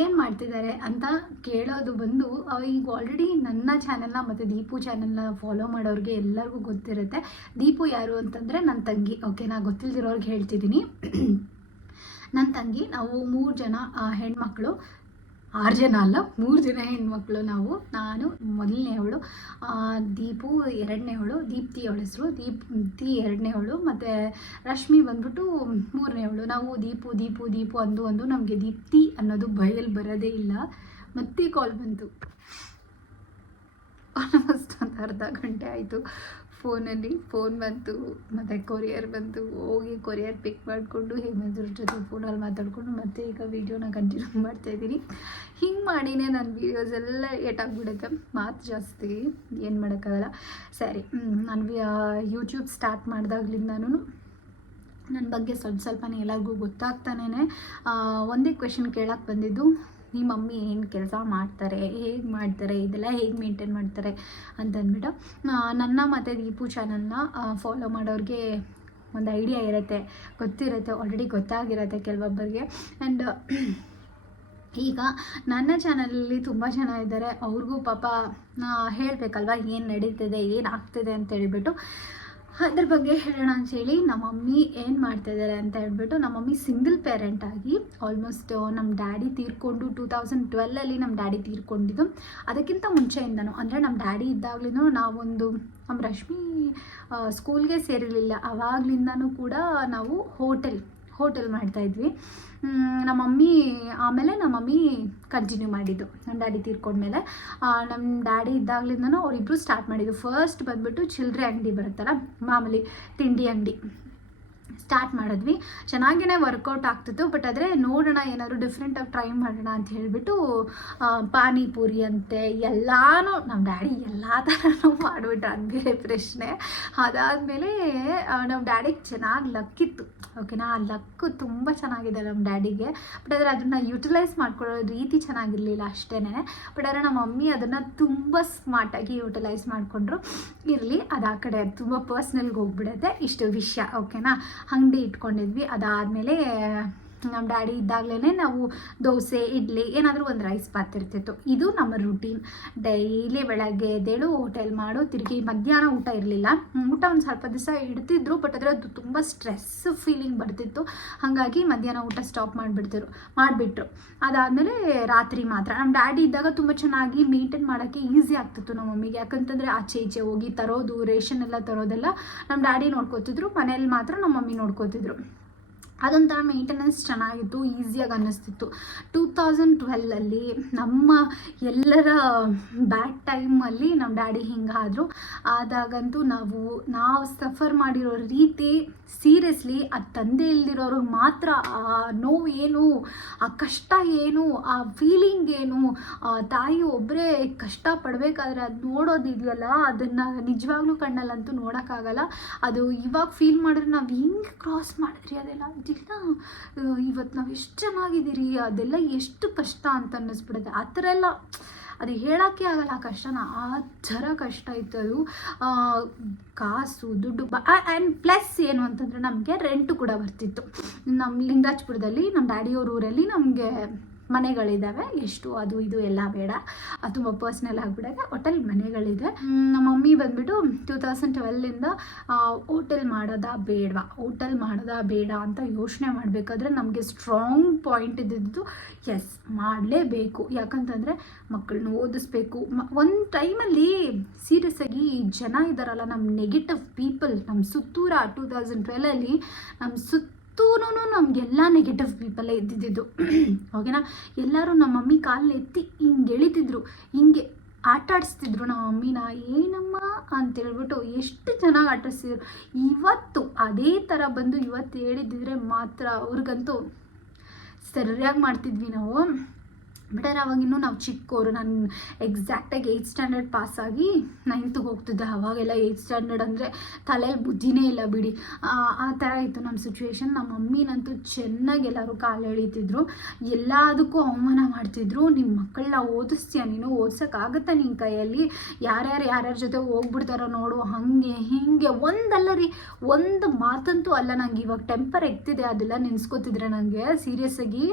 [SPEAKER 2] ಏನು ಮಾಡ್ತಿದ್ದಾರೆ ಅಂತ ಕೇಳೋದು ಬಂದು ಈಗ ಆಲ್ರೆಡಿ ನನ್ನ ಚಾನೆಲ್ನ ಮತ್ತು ದೀಪು ಚಾನೆಲ್ನ ಫಾಲೋ ಮಾಡೋರಿಗೆ ಎಲ್ಲರಿಗೂ ಗೊತ್ತಿರುತ್ತೆ. ದೀಪು ಯಾರು ಅಂತಂದರೆ ನನ್ನ ತಂಗಿ ಓಕೆ ನಾ ಗೊತ್ತಿಲ್ದಿರೋರ್ಗೆ ಹೇಳ್ತಿದ್ದೀನಿ. ನನ್ನ ತಂಗಿ, ನಾವು ಮೂರು ಜನ ಹೆಣ್ಮಕ್ಳು. ಆರು ಜನ ಅಲ್ಲ, ಮೂರು ಜನ ಹೆಣ್ಮಕ್ಳು ನಾವು. ನಾನು ಮೊದಲನೇವಳು ದೀಪು ಎರಡನೇವಳು ದೀಪ್ತಿ ಅವಳ ಹೆಸರು. ದೀಪ್ತಿ ಎರಡನೇವಳು ಮತ್ತು ರಶ್ಮಿ ಬಂದ್ಬಿಟ್ಟು ಮೂರನೇವಳು ನಾವು ದೀಪು ದೀಪು ದೀಪು ಅಂದು ಅಂದು ನಮಗೆ ದೀಪ್ತಿ ಅನ್ನೋದು ಬಯಲು ಬರೋದೇ ಇಲ್ಲ. ಮತ್ತೆ ಕಾಲ್ ಬಂತು. ಆಲ್ಮೋಸ್ಟ್ ಒಂದು ಅರ್ಧ ಗಂಟೆ ಆಯಿತು. ಫೋನಲ್ಲಿ ಫೋನ್ ಬಂತು, ಮತ್ತು ಕೊರಿಯರ್ ಬಂತು, ಹೋಗಿ ಕೊರಿಯರ್ ಪಿಕ್ ಮಾಡಿಕೊಂಡು ಹೇಮಂತ್ರ ಜೊತೆ ಫೋನಲ್ಲಿ ಮಾತಾಡಿಕೊಂಡು ಮತ್ತೆ ಈಗ ವೀಡಿಯೋನ ಕಂಟಿನ್ಯೂ ಮಾಡ್ತಾಯಿದ್ದೀನಿ ಹಿಂಗೆ ಮಾಡಿನೇ ನನ್ನ ವೀಡಿಯೋಸ್ ಎಲ್ಲ ಏಟಾಗ್ಬಿಡುತ್ತೆ ಮಾತು ಜಾಸ್ತಿ, ಏನು ಮಾಡೋಕ್ಕಾಗಲ್ಲ. ಸರಿ ನಾನು ಯೂಟ್ಯೂಬ್ ಸ್ಟಾರ್ಟ್ ಮಾಡಿದಾಗ್ಲಿಂದನೂ ನನ್ನ ಬಗ್ಗೆ ಸ್ವಲ್ಪ ಸ್ವಲ್ಪನೇ ಎಲ್ಲರಿಗೂ ಗೊತ್ತಾಗ್ತಾನೇ ಒಂದೇ ಕ್ವೆಶನ್ ಕೇಳಕ್ಕೆ ಬಂದಿದ್ದು ನಿಮ್ಮ ಮಮ್ಮಿ ಏನು ಕೆಲಸ ಮಾಡ್ತಾರೆ, ಹೇಗೆ ಮಾಡ್ತಾರೆ, ಇದೆಲ್ಲ ಹೇಗೆ ಮೇಂಟೈನ್ ಮಾಡ್ತಾರೆ ಅಂತಂದ್ಬಿಟ್ಟು ನನ್ನ ಮತ್ತು ದೀಪು ಚಾನಲ್ನ ಫಾಲೋ ಮಾಡೋರಿಗೆ ಒಂದು ಐಡಿಯಾ ಇರುತ್ತೆ. ಗೊತ್ತಿರುತ್ತೆ ಆಲ್ರೆಡಿ ಗೊತ್ತಾಗಿರುತ್ತೆ ಕೆಲವೊಬ್ಬರಿಗೆ. ಆ್ಯಂಡ್ ಈಗ ನನ್ನ ಚಾನಲಲ್ಲಿ ತುಂಬ ಜನ ಇದ್ದಾರೆ. ಅವ್ರಿಗೂ ಪಾಪ ಹೇಳಬೇಕಲ್ವ ಏನು ನಡೀತಿದೆ, ಏನು ಆಗ್ತಿದೆ ಅಂತ ಹೇಳ್ಬಿಟ್ಟು ಅದ್ರ ಬಗ್ಗೆ ಹೇಳೋಣ ಅಂತೇಳಿ ನಮ್ಮ ಮಮ್ಮಿ ಏನು ಮಾಡ್ತಾಯಿದ್ದಾರೆ ಅಂತ ಹೇಳ್ಬಿಟ್ಟು ನಮ್ಮ ಮಮ್ಮಿ ಸಿಂಗಲ್ ಪೇರೆಂಟ್ ಆಗಿ ಆಲ್ಮೋಸ್ಟ್ ನಮ್ಮ ಡ್ಯಾಡಿ ತೀರ್ಕೊಂಡು ಟೂ ತೌಸಂಡ್ ಟ್ವೆಲ್ಲಲ್ಲಿ ನಮ್ಮ ಡ್ಯಾಡಿ ತೀರ್ಕೊಂಡಿದ್ದು. ಅದಕ್ಕಿಂತ ಮುಂಚೆಯಿಂದನೂ ಅಂದರೆ ನಮ್ಮ ಡ್ಯಾಡಿ ಇದ್ದಾಗಲೂ ನಾವೊಂದು ನಮ್ಮ ರಶ್ಮಿ ಸ್ಕೂಲ್ಗೆ ಸೇರಿರಲಿಲ್ಲ. ಅವಾಗ್ಲಿಂದನೂ ಕೂಡ ನಾವು ಹೋಟೆಲ್ ಹೋಟೆಲ್ ಮಾಡ್ತಾ ಇದ್ವಿ. ನಮ್ಮ ಮಮ್ಮಿ ಆಮೇಲೆ ನಮ್ಮ ಮಮ್ಮಿ ಕಂಟಿನ್ಯೂ ಮಾಡಿದ್ದು, ನಮ್ಮ ಡ್ಯಾಡಿ ತೀರ್ಕೊಂಡ್ಮೇಲೆ. ನಮ್ಮ ಡ್ಯಾಡಿ ಇದ್ದಾಗಲಿಂದನೂ ಅವರಿಬ್ಬರು ಸ್ಟಾರ್ಟ್ ಮಾಡಿದ್ದು. ಫಸ್ಟ್ ಬಂದುಬಿಟ್ಟು ಚಿಲ್ಲರೆ ಅಂಗಡಿ ಬರುತ್ತಲ್ಲ, ಮಾಮೂಲಿ ತಿಂಡಿ ಅಂಗಡಿ. ಸ್ಟಾರ್ಟ್ ಮಾಡಿದ್ವಿ. ಚೆನ್ನಾಗೇ ವರ್ಕೌಟ್ ಆಗ್ತಿತ್ತು, ಬಟ್ ಆದರೆ ನೋಡೋಣ, ಏನಾದರೂ ಡಿಫ್ರೆಂಟಾಗಿ ಟ್ರೈ ಮಾಡೋಣ ಅಂತ ಹೇಳಿಬಿಟ್ಟು ಪಾನಿಪುರಿ ಅಂತೆ ಎಲ್ಲಾನು ನಮ್ಮ ಡ್ಯಾಡಿ ಎಲ್ಲ ಥರನೂ ಮಾಡಿಬಿಟ್ರು ಅದು ಪ್ರಶ್ನೆ. ಅದಾದಮೇಲೆ ನಮ್ಮ ಡ್ಯಾಡಿಗೆ ಚೆನ್ನಾಗಿ ಲಕ್ಕಿತ್ತು ಓಕೆನಾ ಆ ಲಕ್ಕು ತುಂಬ ಚೆನ್ನಾಗಿದೆ ನಮ್ಮ ಡ್ಯಾಡಿಗೆ. ಬಟ್ ಆದರೆ ಅದನ್ನು ಯುಟಿಲೈಸ್ ಮಾಡ್ಕೊಳ್ಳೋ ರೀತಿ ಚೆನ್ನಾಗಿರಲಿಲ್ಲ ಅಷ್ಟೇ ಬಟ್ ಆದರೆ ನಮ್ಮ ಮಮ್ಮಿ ಅದನ್ನು ತುಂಬ ಸ್ಮಾರ್ಟಾಗಿ ಯುಟಿಲೈಸ್ ಮಾಡಿಕೊಂಡ್ರು. ಇರಲಿ, ಅದು ಆ ಕಡೆ ತುಂಬ ಪರ್ಸ್ನಲ್ಗೆ ಹೋಗ್ಬಿಡುತ್ತೆ. ಇಷ್ಟು ವಿಷಯ ಓಕೆನಾ ಅಂಗಡಿ ಇಟ್ಕೊಂಡಿದ್ವಿ. ಅದಾದಮೇಲೆ ನಮ್ಮ ಡ್ಯಾಡಿ ಇದ್ದಾಗಲೇ ನಾವು ದೋಸೆ, ಇಡ್ಲಿ, ಏನಾದರೂ ಒಂದು ರೈಸ್ ಬಾತ್ ಇರ್ತಿತ್ತು. ಇದು ನಮ್ಮ ರುಟೀನ್ ಡೈಲಿ ಬೆಳಗ್ಗೆ ಎದ್ದೇಳು ಹೋಟೆಲ್ ಮಾಡು, ತಿರುಗಿ ಮಧ್ಯಾಹ್ನ ಊಟ ಇರಲಿಲ್ಲ. ಊಟ ಒಂದು ಸ್ವಲ್ಪ ದಿವಸ ಇಡ್ತಿದ್ರು ಬಟ್ ಆದರೆ ಅದು ತುಂಬ ಸ್ಟ್ರೆಸ್ ಫೀಲಿಂಗ್ ಬರ್ತಿತ್ತು. ಹಾಗಾಗಿ ಮಧ್ಯಾಹ್ನ ಊಟ ಸ್ಟಾಪ್ ಮಾಡಿಬಿಡ್ತಿರು, ಮಾಡಿಬಿಟ್ರು. ಅದಾದಮೇಲೆ ರಾತ್ರಿ ಮಾತ್ರ. ನಮ್ಮ ಡ್ಯಾಡಿ ಇದ್ದಾಗ ತುಂಬ ಚೆನ್ನಾಗಿ ಮೇಂಟೈನ್ ಮಾಡೋಕ್ಕೆ ಈಸಿ ಆಗ್ತಿತ್ತು ನಮ್ಮ ಮಮ್ಮಿಗೆ. ಯಾಕಂತಂದರೆ ಆಚೆ ಈಚೆ ಹೋಗಿ ತರೋದು, ರೇಷನ್ ಎಲ್ಲ ತರೋದೆಲ್ಲ ನಮ್ಮ ಡ್ಯಾಡಿ ನೋಡ್ಕೋತಿದ್ರು, ಮನೇಲಿ ಮಾತ್ರ ನಮ್ಮ ಮಮ್ಮಿ ನೋಡ್ಕೋತಿದ್ರು. ಅದೊಂಥರ ಮೇಂಟೆನೆನ್ಸ್ ಚೆನ್ನಾಗಿತ್ತು ಈಸಿಯಾಗಿ ಅನ್ನಿಸ್ತಿತ್ತು. ಟೂ ತೌಸಂಡ್ ಟ್ವೆಲ್ಲಲ್ಲಿ ನಮ್ಮ ಎಲ್ಲರ ಬ್ಯಾಡ್ ಟೈಮಲ್ಲಿ ನಮ್ಮ ಡ್ಯಾಡಿ ಹಿಂಗಾದರು. ಆದಾಗಂತೂ ನಾವು ನಾವು ಸಫರ್ ಮಾಡಿರೋ ರೀತಿ ಸೀರಿಯಸ್ಲಿ ಆ ತಂದೆ ಇಲ್ದಿರೋರಿಗೆ ಮಾತ್ರ ಆ ನೋವು ಏನು, ಆ ಕಷ್ಟ ಏನು, ಆ ಫೀಲಿಂಗ್ ಏನು ತಾಯಿ ಒಬ್ಬರೇ ಕಷ್ಟ ಪಡಬೇಕಾದ್ರೆ ಅದು ನೋಡೋದಿದೆಯಲ್ಲ ಅದನ್ನು ನಿಜವಾಗ್ಲೂ ಕಣ್ಣಲ್ಲಂತೂ ನೋಡೋಕ್ಕಾಗಲ್ಲ. ಅದು ಇವಾಗ ಫೀಲ್ ಮಾಡಿದ್ರೆ ನಾವು ಹಿಂಗೆ ಕ್ರಾಸ್ ಮಾಡಿದ್ರಿ ಅದೆಲ್ಲ? ಇದೆಲ್ಲ ಇವತ್ತು ನಾವು ಎಷ್ಟು ಚೆನ್ನಾಗಿದ್ದೀರಿ, ಅದೆಲ್ಲ ಎಷ್ಟು ಕಷ್ಟ ಅಂತ ಅನ್ನಿಸ್ಬಿಡುತ್ತೆ. ಆ ಥರ ಎಲ್ಲ ಅದು ಹೇಳೋಕ್ಕೆ ಆಗಲ್ಲ, ಆ ಕಷ್ಟನ. ಆ ಥರ ಕಷ್ಟ ಇತ್ತು ಅದು ಕಾಸು, ದುಡ್ಡು ಬ ಆ್ಯಂಡ್ ಪ್ಲಸ್ ಏನು ಅಂತಂದರೆ ನಮಗೆ ರೆಂಟು ಕೂಡ ಬರ್ತಿತ್ತು. ನಮ್ಮ ಲಿಂಗಾಜ್ಪುರದಲ್ಲಿ ನಮ್ಮ ಡ್ಯಾಡಿಯವ್ರ ಊರಲ್ಲಿ ನಮಗೆ ಮನೆಗಳಿದ್ದಾವೆ ಎಷ್ಟು, ಅದು, ಇದು ಎಲ್ಲ ಬೇಡ. ಅದು ತುಂಬ ಪರ್ಸ್ನಲ್ ಆಗಿಬಿಡುತ್ತೆ ಹೋಟೆಲ್ ಮನೆಗಳಿದೆ. ನಮ್ಮ ಮಮ್ಮಿ ಬಂದ್ಬಿಟ್ಟು ಟೂ ತೌಸಂಡ್ ಟ್ವೆಲ್ಲಿಂದ ಹೋಟೆಲ್ ಮಾಡೋದಾ ಬೇಡವಾ? ಹೋಟೆಲ್ ಮಾಡೋದಾ ಬೇಡ ಅಂತ ಯೋಚನೆ ಮಾಡಬೇಕಾದ್ರೆ ನಮಗೆ ಸ್ಟ್ರಾಂಗ್ ಪಾಯಿಂಟ್ ಇದ್ದಿದ್ದು ಎಸ್ ಮಾಡಲೇಬೇಕು. ಯಾಕಂತಂದರೆ ಮಕ್ಕಳನ್ನ ಓದಿಸ್ಬೇಕು. ಒಂದು ಟೈಮಲ್ಲಿ ಸೀರಿಯಸ್ ಆಗಿ ಜನ ಇದ್ದಾರಲ್ಲ ನಮ್ಮ ನೆಗೆಟಿವ್ ಪೀಪಲ್ ನಮ್ಮ ಸುತ್ತೂರ ಟೂ ತೌಸಂಡ್ ಟ್ವೆಲಲ್ಲಿ ನಮ್ಮ ಸುತ್ತ ನಮಗೆಲ್ಲ ನೆಗೆಟಿವ್ ಪೀಪಲ್ಲೇ ಇದ್ದಿದ್ದು. ಓಕೆನಾ ಎಲ್ಲರೂ ನಮ್ಮ ಮಮ್ಮಿ ಕಾಲು ಎತ್ತಿ ಹಿಂಗೆ ಎಳಿತಿದ್ರು. ಹಿಂಗೆ ಆಟಾಡಿಸ್ತಿದ್ರು ನಮ್ಮ ಮಮ್ಮಿನ ಏನಮ್ಮ ಅಂತ ಹೇಳ್ಬಿಟ್ಟು ಎಷ್ಟು ಚೆನ್ನಾಗಿ ಆಟಾಡಿಸ್ತಿದ್ರು ಇವತ್ತು ಅದೇ ಥರ ಬಂದು ಇವತ್ತು ಹೇಳಿದ್ದಿದ್ರೆ ಮಾತ್ರ ಅವ್ರಿಗಂತೂ ಸರಿಯಾಗಿ ಮಾಡ್ತಿದ್ವಿ ನಾವು. ಬಟ್ ಆದರೆ ಅವಾಗಿನ್ನೂ ನಾವು ಚಿಕ್ಕೋರು, ನಾನು ಎಕ್ಸಾಕ್ಟಾಗಿ ಏಯ್ತ್ ಸ್ಟ್ಯಾಂಡರ್ಡ್ ಪಾಸಾಗಿ ನೈನ್ತ್ಗೆ ಹೋಗ್ತಿದ್ದೆ. ಅವಾಗೆಲ್ಲ ಏಯ್ತ್ ಸ್ಟ್ಯಾಂಡರ್ಡ್ ಅಂದರೆ ತಲೆಯಲ್ಲಿ ಬುದ್ಧಿನೇ ಇಲ್ಲ ಬಿಡಿ. ಆ ಥರ ಇತ್ತು ನಮ್ಮ ಸಿಚುವೇಶನ್ ನಮ್ಮ ಮಮ್ಮಿನಂತೂ ಚೆನ್ನಾಗಿ ಎಲ್ಲರೂ ಕಾಲು ಎಳೀತಿದ್ರು. ಎಲ್ಲದಕ್ಕೂ ಅವಮಾನ ಮಾಡ್ತಿದ್ರು. ನಿಮ್ಮ ಮಕ್ಕಳನ್ನ ಓದಿಸ್ತೀಯ ನೀನು? ಓದ್ಸೋಕ್ಕಾಗತ್ತಾ ನಿನ್ನ ಕೈಯಲ್ಲಿ? ಯಾರ್ಯಾರು ಯಾರ್ಯಾರ ಜೊತೆ ಹೋಗ್ಬಿಡ್ತಾರೋ ನೋಡು. ಹಾಗೆ, ಹೀಗೆ ಒಂದಲ್ಲ ರೀ. ಒಂದು ಮಾತಂತೂ ಅಲ್ಲ ನಂಗೆ. ಇವಾಗ ಟೆಂಪರ್ ಎಕ್ತಿದೆ ಅದೆಲ್ಲ. ನೆನೆಸ್ಕೋತಿದ್ರೆ ನನಗೆ ಸೀರಿಯಸ್ ಆಗಿ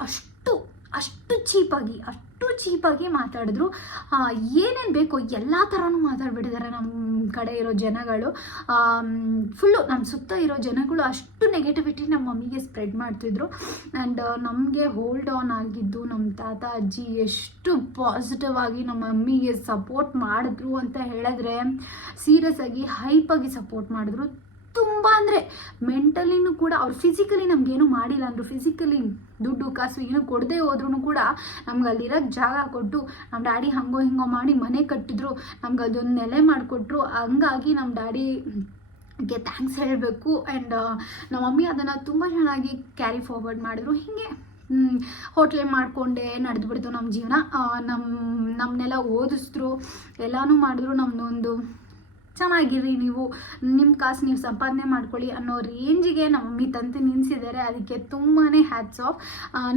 [SPEAKER 2] ಅಷ್ಟು ಅಷ್ಟು ಚೀಪಾಗಿ ಅಷ್ಟು ಚೀಪಾಗಿ ಮಾತಾಡಿದ್ರು. ಏನೇನು ಬೇಕೋ ಎಲ್ಲ ಥರನೂ ಮಾತಾಡ್ಬಿಟ್ಟಿದ್ದಾರೆ ನಮ್ಮ ಕಡೆ ಇರೋ ಜನಗಳು. ಫುಲ್ಲು ನಮ್ಮ ಸುತ್ತ ಇರೋ ಜನಗಳು ಅಷ್ಟು ನೆಗೆಟಿವಿಟಿ ನಮ್ಮ ಮಮ್ಮಿಗೆ ಸ್ಪ್ರೆಡ್ ಮಾಡ್ತಿದ್ರು. ಆ್ಯಂಡ್ ನಮಗೆ ಹೋಲ್ಡ್ ಆನ್ ಆಗಿದ್ದು ನಮ್ಮ ತಾತ, ಅಜ್ಜಿ ಎಷ್ಟು ಪಾಸಿಟಿವ್ ಆಗಿ ನಮ್ಮ ಮಮ್ಮಿಗೆ ಸಪೋರ್ಟ್ ಮಾಡಿದ್ರು ಅಂತ ಹೇಳಿದ್ರೆ ಸೀರಿಯಸ್ ಆಗಿ ಹೈಪಾಗಿ ಸಪೋರ್ಟ್ ಮಾಡಿದ್ರು. ತುಂಬ ಅಂದರೆ ಮೆಂಟಲಿನೂ ಕೂಡ ಅವ್ರು ಫಿಸಿಕಲಿ ನಮಗೇನು ಮಾಡಿಲ್ಲ ಅಂದರು. ಫಿಸಿಕಲಿ ದುಡ್ಡು, ಕಾಸು ಏನು ಕೊಡದೆ ಹೋದ್ರೂ ಕೂಡ ನಮ್ಗೆ ಅಲ್ಲಿರೋಕ್ಕೆ ಜಾಗ ಕೊಟ್ಟು ನಮ್ಮ ಡ್ಯಾಡಿ ಹಂಗೋ ಹಿಂಗೋ ಮಾಡಿ ಮನೆ ಕಟ್ಟಿದ್ರು. ನಮ್ಗೆ ಅದೊಂದು ನೆಲೆ ಮಾಡಿಕೊಟ್ರು. ಹಂಗಾಗಿ ನಮ್ಮ ಡ್ಯಾಡಿ ಗೆ ಥ್ಯಾಂಕ್ಸ್ ಹೇಳಬೇಕು. ಆ್ಯಂಡ್ ನಮ್ಮ ಮಮ್ಮಿ ಅದನ್ನು ತುಂಬ ಚೆನ್ನಾಗಿ ಕ್ಯಾರಿ ಫಾರ್ವರ್ಡ್ ಮಾಡಿದ್ರು. ಹೀಗೆ ಹೋಟ್ಲೆ ಮಾಡಿಕೊಂಡೆ ನಡೆದ್ಬಿಡ್ತು ನಮ್ಮ ಜೀವನ. ನಮ್ಮ ನಮ್ಮನ್ನೆಲ್ಲ ಓದಿಸಿದ್ರು. ಎಲ್ಲನೂ ಮಾಡಿದ್ರು. ನಮ್ಮದೊಂದು ಚೆನ್ನಾಗಿರಿ, ನೀವು ನಿಮ್ಮ ಕಾಸು ನೀವು ಸಂಪಾದನೆ ಮಾಡ್ಕೊಳ್ಳಿ ಅನ್ನೋ ರೇಂಜಿಗೆ ನಮ್ಮ ಮಮ್ಮಿ ತಂದು ನಿಲ್ಲಿಸಿದ್ದಾರೆ ಅದಕ್ಕೆ ತುಂಬಾ ಹ್ಯಾಟ್ಸ್ ಆಫ್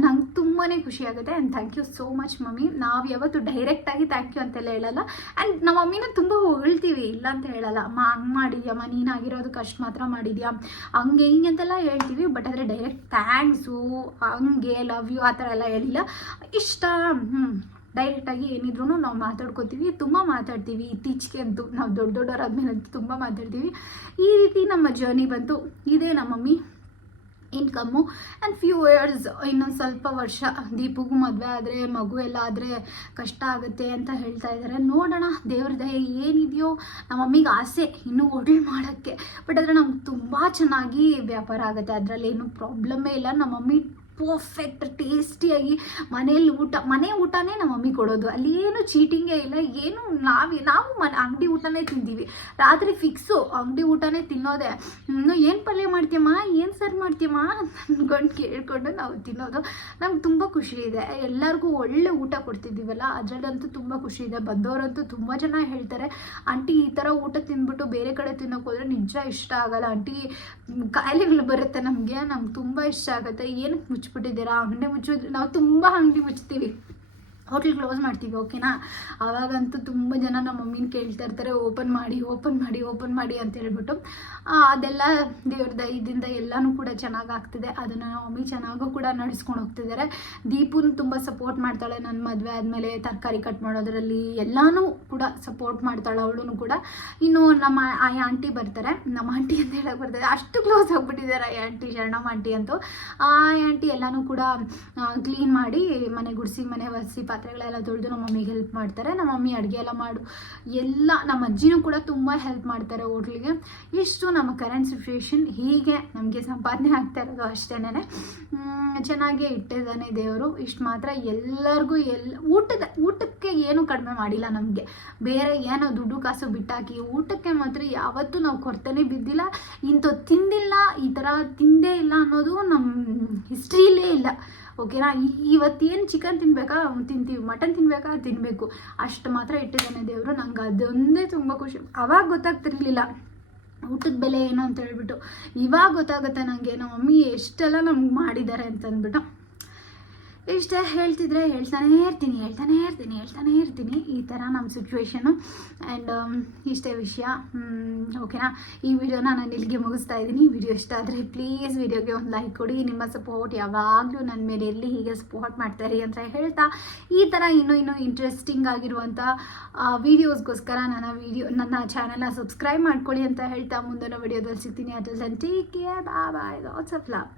[SPEAKER 2] ನಂಗೆ ತುಂಬಾ ಖುಷಿ ಆಗುತ್ತೆ and thank you so much mummy. ನಾವು ಯಾವತ್ತು ಡೈರೆಕ್ಟಾಗಿ ಥ್ಯಾಂಕ್ ಯು ಅಂತೆಲ್ಲ ಹೇಳಲ್ಲ. ಆ್ಯಂಡ್ ನಮ್ಮ ಮಮ್ಮಿನ ತುಂಬ ಹೊಗಳ್ತೀವಿ, ಇಲ್ಲ ಅಂತ ಹೇಳಲ್ಲ. ಅಮ್ಮ, ಹಂಗೆ ಮಾಡಿದ್ಯಮ್ಮ ನೀನಾಗಿರೋದು ಕಷ್ಟ ಮಾತ್ರ ಮಾಡಿದ್ಯಾ? ಹಂಗೆ, ಹಿಂಗೆ ಅಂತೆಲ್ಲ ಹೇಳ್ತೀವಿ. ಬಟ್ ಆದರೆ ಡೈರೆಕ್ಟ್ ಥ್ಯಾಂಕ್ಸು ಹಂಗೆ ಲವ್ ಯು ಆ ಥರ ಎಲ್ಲ ಹೇಳಿಲ್ಲ. ಇಷ್ಟ ಹ್ಞೂ ಡೈರೆಕ್ಟಾಗಿ ಏನಿದ್ರು ನಾವು ಮಾತಾಡ್ಕೋತೀವಿ, ತುಂಬ ಮಾತಾಡ್ತೀವಿ. ಇತ್ತೀಚೆಗೆ ಅಂತೂ ನಾವು ದೊಡ್ಡ ದೊಡ್ಡವರಾದ್ಮೇಲೆ ಅಂತೂ ತುಂಬ ಮಾತಾಡ್ತೀವಿ. ಈ ರೀತಿ ನಮ್ಮ ಜರ್ನಿ ಬಂತು. ಇದೇ ನಮ್ಮ mummy. Income and few years ಇನ್ನೊಂದು ಸ್ವಲ್ಪ ವರ್ಷ. ದೀಪಗೂ ಮದುವೆ ಆದರೆ, ಮಗು ಎಲ್ಲ ಆದರೆ ಕಷ್ಟ ಆಗುತ್ತೆ ಅಂತ ಹೇಳ್ತಾ ಇದ್ದಾರೆ ನೋಡೋಣ, ದೇವ್ರ ದಯೆ ಏನಿದೆಯೋ ನಮ್ಮ ಮಮ್ಮಿಗೆ ಆಸೆ ಇನ್ನೂ ಒಳ್ಳೆ ಮಾಡೋಕ್ಕೆ. ಬಟ್ ಆದರೆ ನಮ್ಗೆ ತುಂಬ ಚೆನ್ನಾಗಿ ವ್ಯಾಪಾರ ಆಗುತ್ತೆ. ಅದರಲ್ಲಿ ಏನು ಪ್ರಾಬ್ಲಮ್ಮೇ ಇಲ್ಲ. ನಮ್ಮ ಮಮ್ಮಿ ಪರ್ಫೆಕ್ಟ್ ಟೇಸ್ಟಿಯಾಗಿ ಮನೇಲಿ ಊಟ, ಮನೆ ಊಟನೇ ನಮ್ಮ ಮಮ್ಮಿ ಕೊಡೋದು. ಅಲ್ಲಿ ಏನು ಚೀಟಿಂಗೇ ಇಲ್ಲ, ಏನು ನಾವು ನಾವು ಮನೆ, ಅಂಗಡಿ ಊಟನೇ ತಿಂತೀವಿ. ರಾತ್ರಿ ಫಿಕ್ಸು ಅಂಗಡಿ ಊಟನೇ ತಿನ್ನೋದೆ. ಏನು ಪಲ್ಯ ಮಾಡ್ತೀಯಮ್ಮ? ಏನು ಸರ್ ಮಾಡ್ತೀಯಮ್ಮ? ಅಂದ್ಕೊಂಡು ಕೇಳ್ಕೊಂಡು ನಾವು ತಿನ್ನೋದು. ನಮ್ಗೆ ತುಂಬ ಖುಷಿ ಇದೆ. ಎಲ್ಲರಿಗೂ ಒಳ್ಳೆ ಊಟ ಕೊಡ್ತಿದ್ದೀವಲ್ಲ? ಅದರಲ್ಲಂತೂ ತುಂಬ ಖುಷಿ ಇದೆ. ಬಂದವರಂತೂ ತುಂಬ ಜನ ಹೇಳ್ತಾರೆ, ಆಂಟಿ, ಈ ಥರ ಊಟ ತಿಂದ್ಬಿಟ್ಟು ಬೇರೆ ಕಡೆ ತಿನ್ನೋಕೆ ಹೋದರೆ ನಿಜ ಇಷ್ಟ ಆಗಲ್ಲ? ಆಂಟಿ, ಕಾಯಿಲೆಗಳು ಬರುತ್ತೆ ನಮಗೆ. ನಮ್ಗೆ ತುಂಬ ಇಷ್ಟ ಆಗುತ್ತೆ. ಏನಕ್ಕೆ ಮುಚ್ಚಿಬಿಟ್ಟಿದ್ದೀರಾ? ಅಂಗಡಿ ಮುಚ್ಚೋದು ನಾವು ತುಂಬ ಅಂಗಡಿ ಮುಚ್ತೀವಿ ಹೋಟ್ಲ್ ಕ್ಲೋಸ್ ಮಾಡ್ತೀವಿ ಓಕೆನಾ ಆವಾಗಂತೂ ತುಂಬ ಜನ ನಮ್ಮ ಮಮ್ಮಿನ ಕೇಳ್ತಾ ಇರ್ತಾರೆ ಓಪನ್ ಮಾಡಿ ಓಪನ್ ಮಾಡಿ ಓಪನ್ ಮಾಡಿ ಅಂತ ಹೇಳ್ಬಿಟ್ಟು. ಅದೆಲ್ಲ ದೇವ್ರ ದಯದಿಂದ ಎಲ್ಲನೂ ಕೂಡ ಚೆನ್ನಾಗಿ ಆಗ್ತಿದೆ ಅದನ್ನು ನಮ್ಮ ಮಮ್ಮಿ ಚೆನ್ನಾಗೂ ಕೂಡ ನಡೆಸ್ಕೊಂಡು ಹೋಗ್ತಿದ್ದಾರೆ. ದೀಪುನ ತುಂಬ ಸಪೋರ್ಟ್ ಮಾಡ್ತಾಳೆ ನನ್ನ ಮದುವೆ ಆದಮೇಲೆ ತರಕಾರಿ ಕಟ್ ಮಾಡೋದ್ರಲ್ಲಿ ಎಲ್ಲನೂ ಕೂಡ ಸಪೋರ್ಟ್ ಮಾಡ್ತಾಳೆ ಅವಳು ಕೂಡ. ಇನ್ನು ನಮ್ಮ ಆ ಆಂಟಿ ಬರ್ತಾರೆ. ನಮ್ಮ ಆಂಟಿ ಅಂತ ಹೇಳಕ್ಕೆ ಬರ್ತಾರೆ ಅಷ್ಟು ಕ್ಲೋಸ್ ಆಗಿಬಿಟ್ಟಿದ್ದಾರೆ ಆ ಆಂಟಿ ಶರಣಮ್ಮ ಆಂಟಿ ಅಂತೂ. ಆ ಆಂಟಿ ಎಲ್ಲನೂ ಕೂಡ ಕ್ಲೀನ್ ಮಾಡಿ ಮನೆ ಗುಡಿಸಿ, ಮನೆ ಒರೆಸಿ ಪಾತ್ರೆಗಳೆಲ್ಲ ತೊಳೆದು ನಮ್ಮ ಮಮ್ಮಿಗೆ ಹೆಲ್ಪ್ ಮಾಡ್ತಾರೆ. ನಮ್ಮ ಮಮ್ಮಿ ಅಡುಗೆ ಎಲ್ಲ ಮಾಡು, ಎಲ್ಲ ನಮ್ಮ ಅಜ್ಜಿನೂ ಕೂಡ ತುಂಬ ಹೆಲ್ಪ್ ಮಾಡ್ತಾರೆ ಹೋಟ್ಲಿಗೆ. ಇಷ್ಟು ನಮ್ಮ ಕರೆಂಟ್ ಸಿಚುವೇಶನ್ ಹೀಗೆ ನಮಗೆ ಸಂಪಾದನೆ ಆಗ್ತಾ ಇರೋದು ಅಷ್ಟೇನೆ ಚೆನ್ನಾಗೇ ಇಟ್ಟಿದ್ದಾನೆ ದೇವರು. ಇಷ್ಟು ಮಾತ್ರ ಎಲ್ಲರಿಗೂ ಎಲ್ಲ ಊಟದ, ಊಟಕ್ಕೆ ಏನು ಕಡಿಮೆ ಮಾಡಿಲ್ಲ ನಮಗೆ. ಬೇರೆ ಏನೋ ದುಡ್ಡು ಕಾಸು ಬಿಟ್ಟಾಕಿ ಊಟಕ್ಕೆ ಮಾತ್ರ ಯಾವತ್ತೂ ನಾವು ಕೊರತೆನೇ ಬಿದ್ದಿಲ್ಲ. ಇಂಥ ತಿಂದಿಲ್ಲ, ಈ ಥರ ತಿಂದೇ ಇಲ್ಲ ಅನ್ನೋದು ನಮ್ಮ ಹಿಸ್ಟ್ರಿಯಲ್ಲೇ ಇಲ್ಲ. ಓಕೆನಾ? ಇವತ್ತೇನು ಚಿಕನ್ ತಿನ್ಬೇಕಾ? ತಿಂತೀವಿ. ಮಟನ್ ತಿನ್ಬೇಕಾ? ತಿನ್ನಬೇಕು ಅಷ್ಟು ಮಾತ್ರ ಇಟ್ಟಿದ್ದಾನೆ ದೇವರು. ನಂಗೆ ಅದೊಂದೇ ತುಂಬ ಖುಷಿ. ಅವಾಗ ಗೊತ್ತಾಗ್ತಿರ್ಲಿಲ್ಲ. ಊಟದ ಬೆಲೆ ಏನು ಅಂತ ಹೇಳ್ಬಿಟ್ಟು. ಇವಾಗ ಗೊತ್ತಾಗುತ್ತೆ ನನಗೆ ನಮ್ಮ ಮಮ್ಮಿ ಎಷ್ಟೆಲ್ಲ ನಮ್ಗೆ ಮಾಡಿದ್ದಾರೆ ಅಂತಂದ್ಬಿಟ್ಟು. ಇಷ್ಟೇ ಹೇಳ್ತಿದ್ರೆ ಹೇಳ್ತಾನೇ ಇರ್ತೀನಿ, ಹೇಳ್ತಾನೆ ಇರ್ತೀನಿ, ಹೇಳ್ತಾನೇ ಇರ್ತೀನಿ. ಈ ಥರ ನಮ್ಮ ಸಿಚುವೇಶನು ಆ್ಯಂಡ್ ಇಷ್ಟೇ ವಿಷಯ. ಓಕೆನಾ ಈ ವಿಡಿಯೋನ ನಾನು ಇಲ್ಲಿಗೆ ಮುಗಿಸ್ತಾ ಇದ್ದೀನಿ. ವಿಡಿಯೋ ಇಷ್ಟ ಆದರೆ ಪ್ಲೀಸ್ ವಿಡಿಯೋಗೆ ಒಂದು ಲೈಕ್ ಕೊಡಿ. ನಿಮ್ಮ ಸಪೋರ್ಟ್ ಯಾವಾಗಲೂ ನನ್ನ ಮೇಲೆ ಎಲ್ಲಿ ಹೀಗೆ ಸಪೋರ್ಟ್ ಮಾಡ್ತಾರೆ ಅಂತ ಹೇಳ್ತಾ. ಈ ಥರ ಇನ್ನೂ ಇನ್ನೂ ಇಂಟ್ರೆಸ್ಟಿಂಗ್ ಆಗಿರುವಂಥ ವೀಡಿಯೋಸ್ಗೋಸ್ಕರ ನನ್ನ ವಿಡಿಯೋ ನನ್ನ ಚಾನಲ್ನ ಸಬ್ಸ್ಕ್ರೈಬ್ ಮಾಡ್ಕೊಳ್ಳಿ ಅಂತ ಹೇಳ್ತಾ. ಮುಂದಿನ ವಿಡಿಯೋದಲ್ಲಿ ಸಿಗ್ತೀನಿ. ಅದ್ರಲ್ಲಿ ಟೇಕ್ ಕೇರ್ ಬಾ ಬಾಯ್ ಲಾಟ್ಸ್ ಆಫ್ ಲವ್